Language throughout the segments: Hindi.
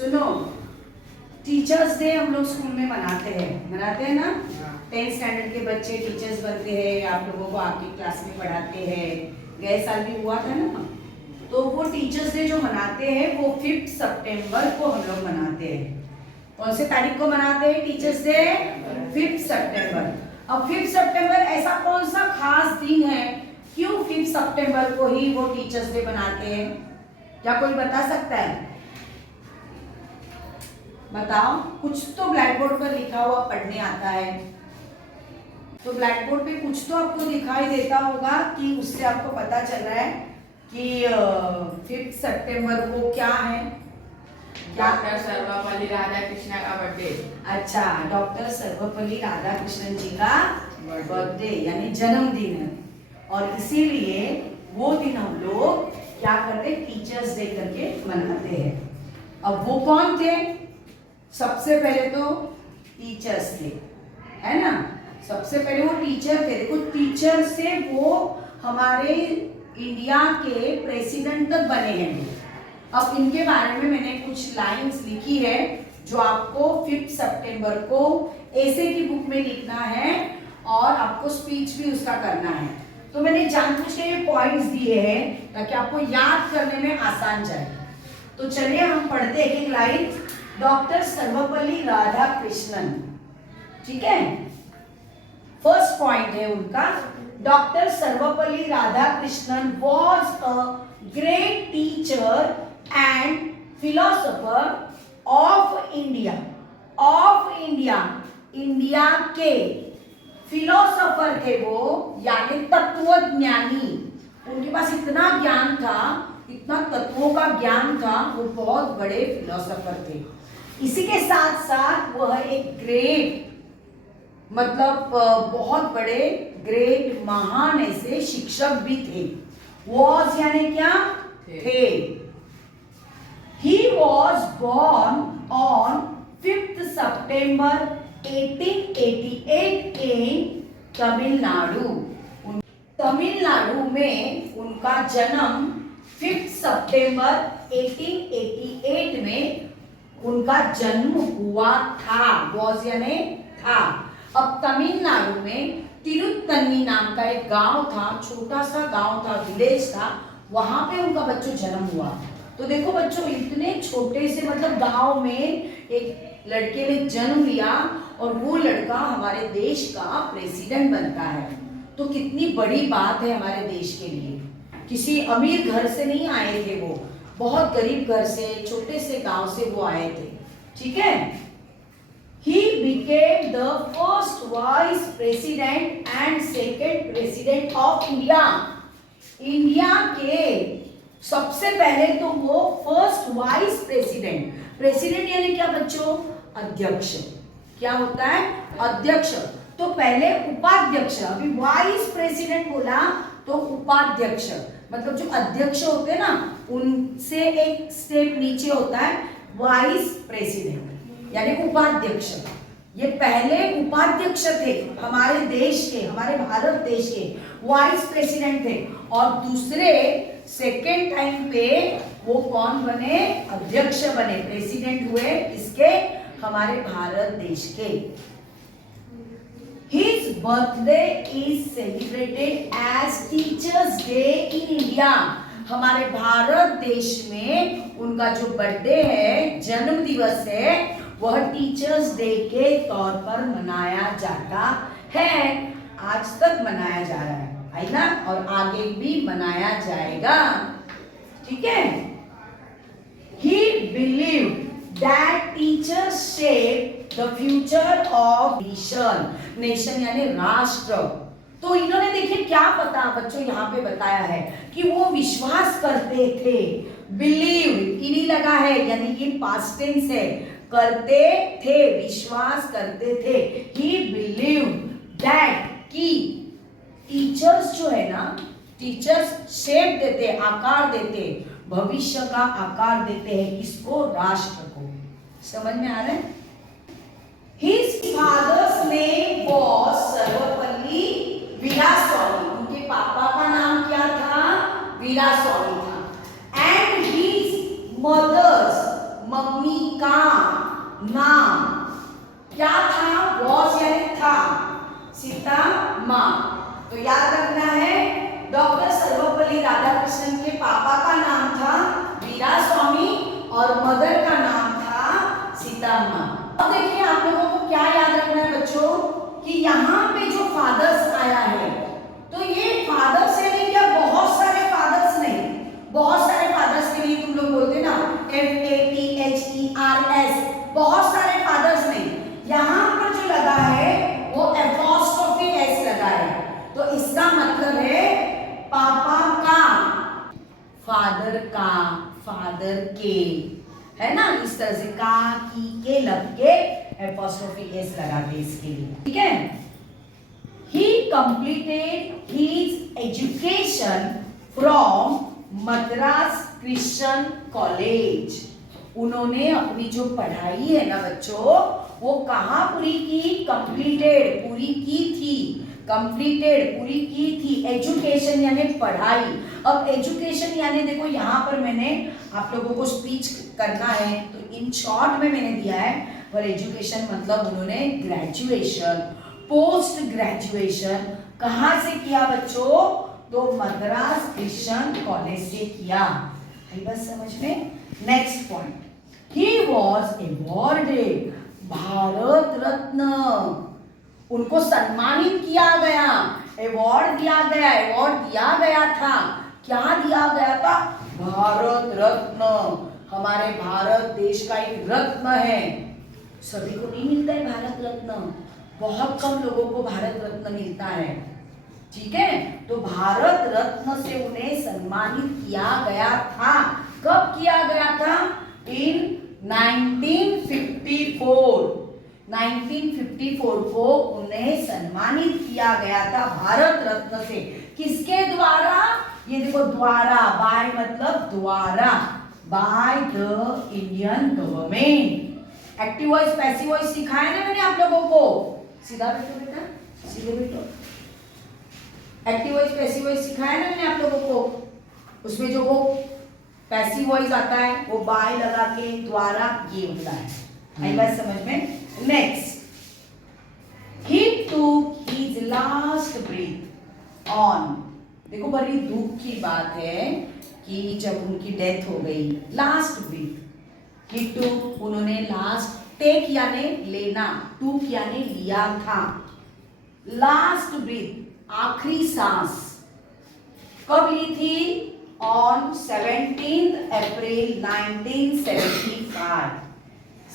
सुनो, टीचर्स डे हम लोग स्कूल में मनाते हैं ना। 10th स्टैंडर्ड के बच्चे टीचर्स बनते हैं, आप लोगों को आपकी क्लास में पढ़ाते हैं। गए साल भी हुआ था ना। तो वो टीचर्स डे जो मनाते हैं वो 5 सितंबर को हम लोग मनाते हैं। कौन से तारीख को मनाते हैं टीचर्स डे? 5 सितंबर। अब 5 सितंबर ऐसा कौन सा खास दिन है, क्यों 5 सितंबर को ही वो टीचर्स डे मनाते हैं? क्या कोई बता सकता है? बताओ, कुछ तो ब्लैक बोर्ड पर लिखा हुआ पढ़ने आता है, तो ब्लैक बोर्ड पे कुछ तो आपको दिखाई देता होगा कि उससे आपको पता चल रहा है कि 5 सितंबर को क्या है। डॉक्टर सर्वपल्ली राधाकृष्णन का बर्थडे। अच्छा, डॉक्टर सर्वपल्ली राधाकृष्णन जी का बर्थडे यानी जन्मदिन है, और इसीलिए वो दिन हम लोग क्या करते हैं, टीचर्स डे करके मनाते हैं। अब वो कौन थे? सबसे पहले तो टीचर्स थे, है ना। सबसे पहले वो टीचर थे। देखो, टीचर से वो हमारे इंडिया के प्रेसिडेंट तक बने हैं। अब इनके बारे में मैंने कुछ लाइंस लिखी है जो आपको 5 सितंबर को ऐसे की बुक में लिखना है और आपको स्पीच भी उसका करना है। तो मैंने जानबूझ के ये पॉइंट्स दिए हैं ताकि आपको याद करने में आसान जाए। तो चलिए हम पढ़ते हैं एक लाइन। डॉक्टर सर्वपल्ली राधाकृष्णन, ठीक है। फर्स्ट पॉइंट है उनका, doctor Sarvepalli Radhakrishnan was a great teacher and philosopher of India. Of India, India के फिलोसोफर थे वो, यानी तत्वज्ञानी। उनके पास इतना ज्ञान था, इतना तत्वों का ज्ञान था, वो बहुत बड़े फिलोसोफर थे। इसी के साथ साथ वह एक ग्रेट, मतलब बहुत बड़े, ग्रेट, महान ऐसे शिक्षक भी थे। वॉज यानी क्या? थे। He was born on 5th September 1888 in Tamil Nadu. Tamil Nadu में उनका जन्म 5 सितंबर 1888 में उनका जन्म हुआ था। वॉज यानी था। अब तमिलनाडु में तिरुत्तनी नाम का एक गांव था, छोटा सा गांव था, विलेज था, वहां पे उनका बच्चों जन्म हुआ। तो देखो बच्चों, इतने छोटे से मतलब गांव में एक लड़के ने जन्म लिया और वो लड़का हमारे देश का प्रेसिडेंट बनता है। तो कितनी बड़ी बात है हमारे देश के लिए। किसी अमीर घर से नहीं आए थे वो, बहुत गरीब घर से, छोटे से गांव से वो आए थे, ठीक है। He became the first vice president and second president of India. India के सबसे पहले तो वो फर्स्ट वाइस प्रेसिडेंट। प्रेसिडेंट यानी क्या बच्चों? अध्यक्ष। क्या होता है? अध्यक्ष। तो पहले उपाध्यक्ष, अभी वाइस प्रेसिडेंट बोला तो उपाध्यक्ष, मतलब जो अध्यक्ष होते हैं ना, उनसे एक स्टेप नीचे होता है वाइस प्रेसिडेंट यानी उपाध्यक्ष। ये पहले उपाध्यक्ष थे हमारे देश के, हमारे भारत देश के वाइस प्रेसिडेंट थे, और दूसरे सेकेंड टाइम पे वो कौन बने? अध्यक्ष बने, प्रेसिडेंट हुए इसके, हमारे भारत देश के। His birthday is celebrated as Teachers Day in India. हमारे भारत देश में उनका जो बर्थडे है, जन्म दिवस है, वह टीचर्स डे के तौर पर मनाया जाता है। आज तक मनाया जा रहा है ना, और आगे भी मनाया जाएगा, ठीक है। He believed that teachers shape the future of nation. Nation यानी राष्ट्र। तो इन्होंने देखिए क्या पता बच्चों यहाँ पे बताया है कि वो विश्वास करते थे। बिलीव इन्हीं लगा है, यानी ये पास्ट टेंस है, करते थे, विश्वास करते थे। ही बिलीव दैट कि टीचर्स जो है ना, टीचर्स शेप देते, आकार देते, भविष्य का आकार देते हैं, किसको? राष्ट्र को। समझ में आ रहा है? His father's name was Sarvepalli Veeraswamy. उनके पापा का नाम क्या था? वीरास्वामी था। And his mother's, मम्मी नाम क्या था? वॉज यानी था, सीता माँ। तो याद रखना है डॉक्टर सर्वपल्ली राधाकृष्णन के पापा का नाम था वीरास्वामी और मदर का नाम था सीता माँ। अब देखिए आप लोगों को क्या याद रखना है बच्चों कि यहाँ पे जो फादर्स आया है तो ये फादर्स यानी क्या बहुत सारे फादर्स नहीं, बहुत सारे फादर्स के लिए तुम लोग बोलते ना FATHERS, बहुत सारे फादर्स नहीं, यहाँ पर जो लगा है वो एपोस्ट्रोफी एस लगा है। तो इसका मतलब है पापा का, फादर का, फादर के, है ना, इस तरह से का की के लग के एपोस्ट्रोफी एस लगा के इसके लिए, ठीक है। He completed his education from Madras Christian college. उन्होंने अपनी जो पढ़ाई है ना बच्चों वो कहाँ पूरी की? कंप्लीटेड, पूरी की थी, कंप्लीटेड पूरी की थी। एजुकेशन यानी पढ़ाई। अब एजुकेशन यानी देखो यहाँ पर मैंने आप लोगों को स्पीच करना है तो इन शॉर्ट में मैंने दिया है, पर एजुकेशन मतलब उन्होंने ग्रेजुएशन, पोस्ट ग्रेजुएशन कहाँ से किया बच्चों? तो मद्रास क्रिश्चियन कॉलेज से किया। आई बस समझ में। Next point, he was awarded Bharat Ratna. उनको सम्मानित किया गया, अवार्ड दिया गया, अवार्ड दिया गया था। क्या दिया गया था? भारत रत्न। हमारे भारत देश का एक रत्न है, सभी को नहीं मिलता है भारत रत्न, बहुत कम लोगों को भारत रत्न मिलता है, ठीक है। तो भारत रत्न से उन्हें सम्मानित किया गया था। कब किया गया था? इन 1954। 1954 को उन्हें सम्मानित किया गया था भारत रत्न से। किसके द्वारा? ये देखो द्वारा, बाय मतलब द्वारा, by the Indian government. Active voice passive voice सिखाया ना मैंने आप लोगों को। सीधा बैठो बेटा, सीधे बैठो। एक्टिव वॉइस पैसिव वॉइस सिखाया ना मैंने आप लोगों को। उसमें जो वो पैसिव वॉइस आता है वो बाय लगा के द्वारा ये होता है। आई बात समझ में। Next, he took his last breath on। देखो बड़ी दुख की बात है कि जब उनकी डेथ हो गई, लास्ट ब्रीथ, he took उन्होंने लास्ट, टेक यानी लेना, टूक यानी लिया था, लास्ट ब्रीथ आखिरी सांस कब ली थी? ऑन 17 अप्रैल 1975।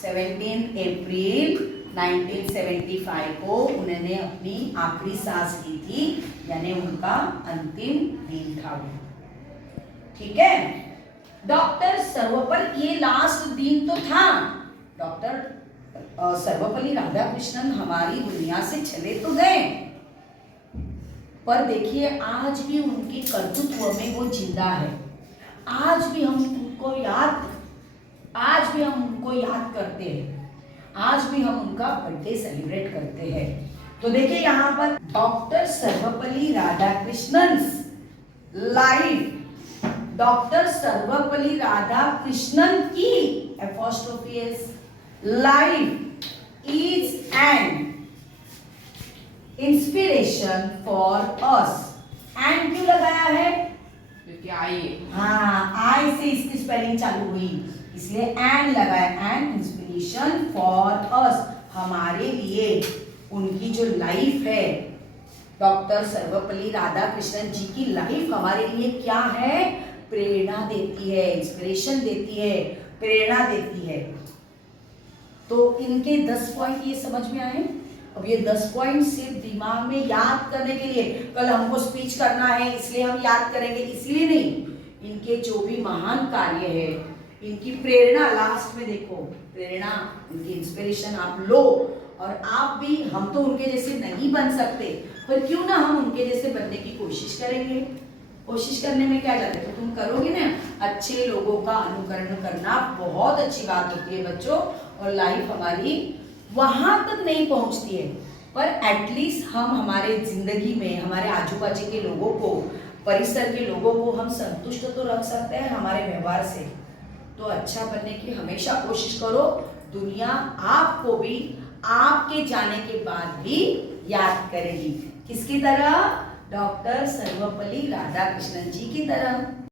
17 अप्रैल 1975 को उन्होंने अपनी आखिरी सांस ली थी, यानी उनका अंतिम दिन था वो, ठीक है। डॉक्टर सर्वपल्ली, ये लास्ट दिन तो था, डॉक्टर सर्वपल्ली राधाकृष्णन हमारी दुनिया से चले तो गए, पर देखिए आज भी उनके कर्तृत्व में वो जिंदा है। आज भी हम उनको याद करते हैं, आज भी हम उनका बर्थडे सेलिब्रेट करते हैं। तो देखिए यहाँ पर doctor Sarvepalli Radhakrishnan life, doctor Sarvepalli Radhakrishnan की apostrophe life is an inspiration for us. And क्यों लगाया है? क्योंकि आई, हाँ आई से इसकी स्पेलिंग चालू हुई, इसलिए एंड लगाया। एन इंस्पिरेशन फॉर अस, हमारे लिए उनकी जो लाइफ है, डॉक्टर सर्वपल्ली राधाकृष्णन जी की लाइफ हमारे लिए क्या है? प्रेरणा देती है, इंस्पिरेशन देती है, प्रेरणा देती है। तो इनके 10 पॉइंट ये समझ में आए। अब ये 10 पॉइंट सिर्फ दिमाग में याद करने के लिए, कल हमको स्पीच करना है इसलिए हम याद करेंगे, इसलिए नहीं। इनके जो भी महान कार्य है, इनकी प्रेरणा लास्ट में देखो, प्रेरणा, इनकी इंस्पिरेशन आप लो। और आप भी, हम तो उनके जैसे नहीं बन सकते, पर क्यों ना हम उनके जैसे बनने की कोशिश करेंगे। कोशिश करने में क्या जाता है, तो तुम करोगे ना। अच्छे लोगों का अनुकरण करना बहुत अच्छी बात होती है बच्चों, और लाइफ हमारी वहां तक नहीं पहुंचती है, पर एटलीस्ट हम हमारे जिंदगी में हमारे आजू बाजू के लोगों को, परिसर के लोगों को हम संतुष्ट तो रख सकते हैं हमारे व्यवहार से। तो अच्छा बनने की हमेशा कोशिश करो, दुनिया आपको भी आपके जाने के बाद भी याद करेगी। किसकी तरह? डॉक्टर सर्वपल्ली राधाकृष्णन जी की तरह।